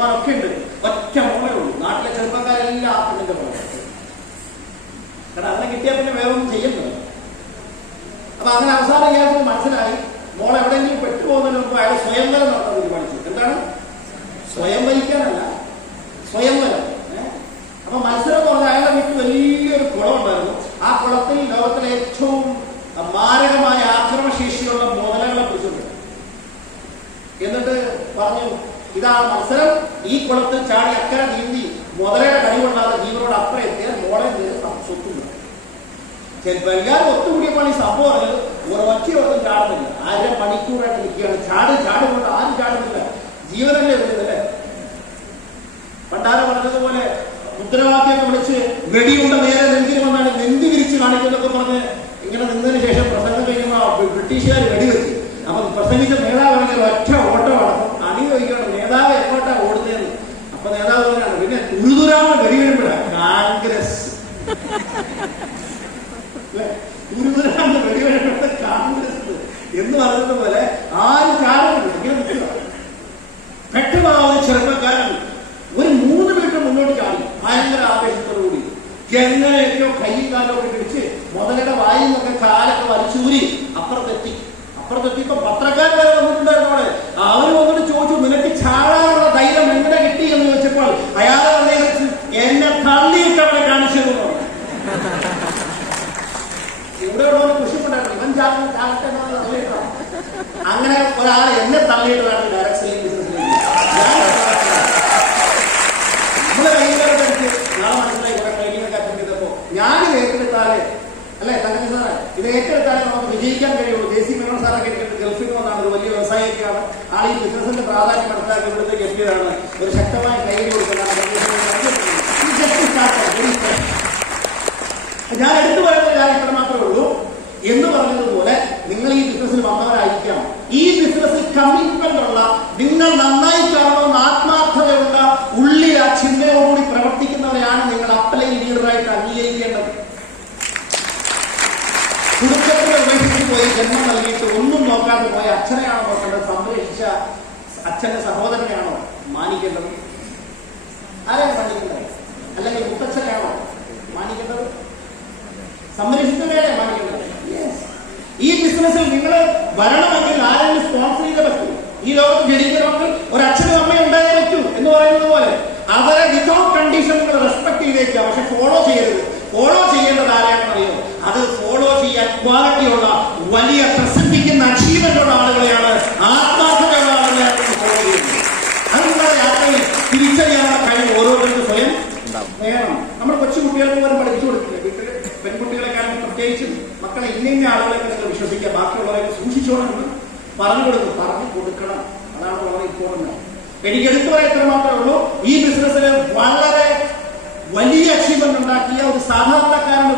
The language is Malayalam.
ബഹുമാനമൊക്കെ ഉണ്ട്. ഒറ്റ മോളേ ഉള്ളൂ. നാട്ടിലെ ചെറുപ്പക്കാരെല്ലാം ആ പെണ്ണിന്റെ പോലെ. കാരണം അതിനെ കിട്ടിയാൽ പിന്നെ വേറെ ഒന്നും ചെയ്യുന്നത്. അപ്പൊ അങ്ങനെ അവസാനം ഇയാൾക്ക് മനസ്സിലായി മോൾ എവിടെയെങ്കിലും പെട്ടുപോകുന്നതിന് മുമ്പ് അയാൾ സ്വയംവരം നടത്താൻ തീരുമാനിച്ചു. എന്താണ്? സ്വയംവരിക്കാനല്ല, സ്വയംവരം. അപ്പൊ മത്സരം എന്ന് പറഞ്ഞാൽ അയാളുടെ വീട്ടിൽ വലിയൊരു കുളം ഉണ്ടായിരുന്നു. ആ കുളത്തിൽ ലോകത്തിലെ ഏറ്റവും മാരകമായ ആക്രമണശേഷിയുള്ള മുതലകളെ പിടിച്ചിട്ടുണ്ട്. എന്നിട്ട് പറഞ്ഞു, ഇതാണ് മത്സരം. ഈ കുളത്തിൽ ചാടി അക്കരെ നീന്തി മുതലയുടെ കടി കൊണ്ടാതെ ജീവനോട് അപ്പുറം എത്തിയാൽ മോളെ സ്വത്തുണ്ട്. എല്ലാവരും ഒത്തുകൂടിയപ്പോൾ ഈ സംഭവം അറിഞ്ഞത് ഒറ്റയൊന്നും ചാടുന്നില്ല. 1.5 മണിക്കൂറായിട്ട് നിൽക്കുകയാണ്. ചാട് കൊണ്ട് ആരും ചാടുന്നില്ല. ജീവനല്ലേ വരുന്നല്ലേ. പണ്ടാരം പറഞ്ഞതുപോലെ മുദ്രാവാക്യമൊക്കെ വിളിച്ച് വെടിയുണ്ട നേരെ നെഞ്ചിൽ വന്നാണ് നെഞ്ചി വിരിച്ച് കാണിക്കുന്നതൊക്കെ പറഞ്ഞ് ഇങ്ങനെ നിന്നതിന് ശേഷം പ്രസംഗം കഴിയുമ്പോൾ ബ്രിട്ടീഷുകാർ വെടിവെച്ച്. അപ്പൊ പ്രസംഗിച്ച നേതാവാണെങ്കിൽ ഒറ്റ ഓട്ടമാണ്. അണി ചോദിക്കണം നേതാവ് എങ്ങോട്ടാ ഓടുന്നതെന്ന്. അപ്പൊ നേതാവ് പറഞ്ഞാണ് പിന്നെ തുരുതുരാണ് വെടി വീഴുമ്പോഴാണ് കോൺഗ്രസ് തുരുതുരാണ് വെടി വീഴുമ്പോഴത്തെ കോൺഗ്രസ് എന്ന് പറഞ്ഞതുപോലെ ആരും ചാടുന്നുണ്ട്. ഇങ്ങനെ നിൽക്കുക. പെട്ടെന്നാവുന്ന ചെറുപ്പക്കാരൻ ഒരു 3 മീറ്റർ മുന്നോട്ട് ചാടി ഭയങ്കര ആവേശത്തോടുകൂടി. എങ്ങനെയൊക്കെയോ കൈയും കാലൊക്കെ പിടിച്ച് മുതലയുടെ വായിൽ നിന്നൊക്കെ കാലൊക്കെ വലിച്ചൂരി അപ്പുറത്തെത്തിയപ്പോ പത്രക്കാർ വരെ വന്നിട്ടുണ്ടായിരുന്നു അവിടെ. അവര് വന്നിട്ട് ചോദിച്ചു, നിനക്ക് ചാടാനുള്ള ധൈര്യം എങ്ങനെ കിട്ടി എന്ന് ചോദിച്ചപ്പോൾ അയാളെ അദ്ദേഹം എന്നെ തള്ളിയിട്ട് അവിടെ കാണിച്ചു. ഇവിടെ ഉള്ളവർ കൃഷിപ്പെട്ടായിരുന്നു. ഇവൻ ചാകട്ടെ തള്ളിയിട്ടാണ്. അങ്ങനെ ഒരാൾ എന്നെ തള്ളിയിട്ടതാണ് ഡയറക്ട് സെല്ലിംഗ് ബിസിനസ്സിലേക്ക്. നമ്മളെ കൈകാര്യം നാളെ മനസ്സിലായി കുറെ ട്രെയിനിങ്ങൊക്കെ അറ്റൻഡ് ചെയ്തപ്പോ ഞാനിത് ഏറ്റെടുത്താലേ അല്ലെ തങ്കി സാറേ, ഇത് ഏറ്റെടുത്താലേ നമുക്ക് വിജയിക്കാൻ കഴിയുള്ളൂ. ജെ.സി. മേനോൻ സാറൊക്കെ ഗൾഫിൽ വന്നാണ്. ഒരു വലിയ വ്യവസായിക്കാണ് ആൾ. ഈ ബിസിനസിന്റെ പ്രാധാന്യം മനസ്സിലാക്കി ഇവിടത്തേക്ക് എത്തിയതാണ്. ഒരു ശക്തമായ കൈ കൊടുക്കുന്നതാണ്. ഞാൻ എടുത്തു പറയുന്ന കാര്യം ഇത്ര മാത്രമേ ഉള്ളൂ. എന്ന് പറഞ്ഞതുപോലെ നിങ്ങൾ ഈ ബിസിനസ്സിൽ വന്നവരായിരിക്കാം. ഈ ബിസിനസ്സിൽ കമ്മിറ്റ്മെന്റ് ഉള്ള, നിങ്ങൾ നന്നായി കാണണമെന്ന് ആത്മാർത്ഥതയുള്ള, ഉള്ളിൽ ആ ചിന്തയോടുകൂടി പ്രവർത്തിക്കുന്നവരെയാണ് നിങ്ങൾ അപ്ലൈൻ ലീഡറായിട്ട് അംഗീകരിക്കേണ്ടത്. കുടുംബത്തിലെ ഉപേക്ഷിച്ച് പോയി ജന്മം നൽകിയിട്ട് ഒന്നും നോക്കാതെ പോയ അച്ഛനെയാണോ നോക്കേണ്ടത്? സംരക്ഷിച്ച അച്ഛന്റെ സഹോദരനെയാണോ മാനിക്കേണ്ടത്? ആരെയാണ് മാനിക്കേണ്ടത്? അല്ലെങ്കിൽ മുത്തച്ഛനെയാണോ മാനിക്കേണ്ടത്? സംരക്ഷിക്കുന്നവരെയാണ് മാനിക്കേണ്ടത്. ഈ ബിസിനസ്സിൽ നിങ്ങൾ വരണമെങ്കിൽ ആരെങ്കിലും സ്പോൺസർ ചെയ്തേ പറ്റൂ. ഈ ലോകത്ത് ജനിക്കണമെങ്കിൽ ഒരു അച്ഛനും അമ്മയും ഉണ്ടായേ പറ്റൂ എന്ന് പറയുന്നത് പോലെ അവരെ വിതൗട്ട് കണ്ടീഷൻ നിങ്ങൾ റെസ്പെക്ട് ചെയ്തേക്കുക. പക്ഷെ ഫോളോ ചെയ്യരുത്. ഫോളോ ചെയ്യേണ്ടത് ആരെയാണെന്ന് അറിയോ? അത് ഫോളോ ചെയ്യാൻ ക്വാളിറ്റിയുള്ള, വലിയ പ്രസിദ്ധിക്കുന്ന അച്ചീവ്മെന്റുള്ള ആളുകളെയാണ്, ആത്മാർത്ഥതയുള്ള ആളുകളെയാണ് ഫോളോ ചെയ്യുന്നത്. അത് നിങ്ങളുടെ യാത്രയിൽ തിരിച്ചറിയാനുള്ള കഴിവ് ഓരോരുത്തർക്കും സ്വയം വേണം. നമ്മൾ കൊച്ചുകുട്ടികൾക്ക് പോലും പഠിപ്പിച്ചു കൊടുക്കില്ല. വീട്ടിൽ പെൺകുട്ടികളെക്കാളും പ്രത്യേകിച്ചും മക്കളെ ഇന്ന ആളുകളെ നിങ്ങൾ വിശ്വസിക്കുക, ബാക്കിയുള്ളവരെ സൂക്ഷിച്ചോണമെന്ന് പറഞ്ഞു കൊടുക്കണം. അതാണ് വളരെ ഇമ്പോർട്ടന്റ്. എനിക്ക് എടുത്തു പറയാൻ ഇത്ര മാത്രമേ ഉള്ളൂ. ഈ ബിസിനസ്സിൽ വളരെ വലിയ അച്ചീവ്മെന്റ് ഉണ്ടാക്കിയ ഒരു സാധാരണക്കാരന്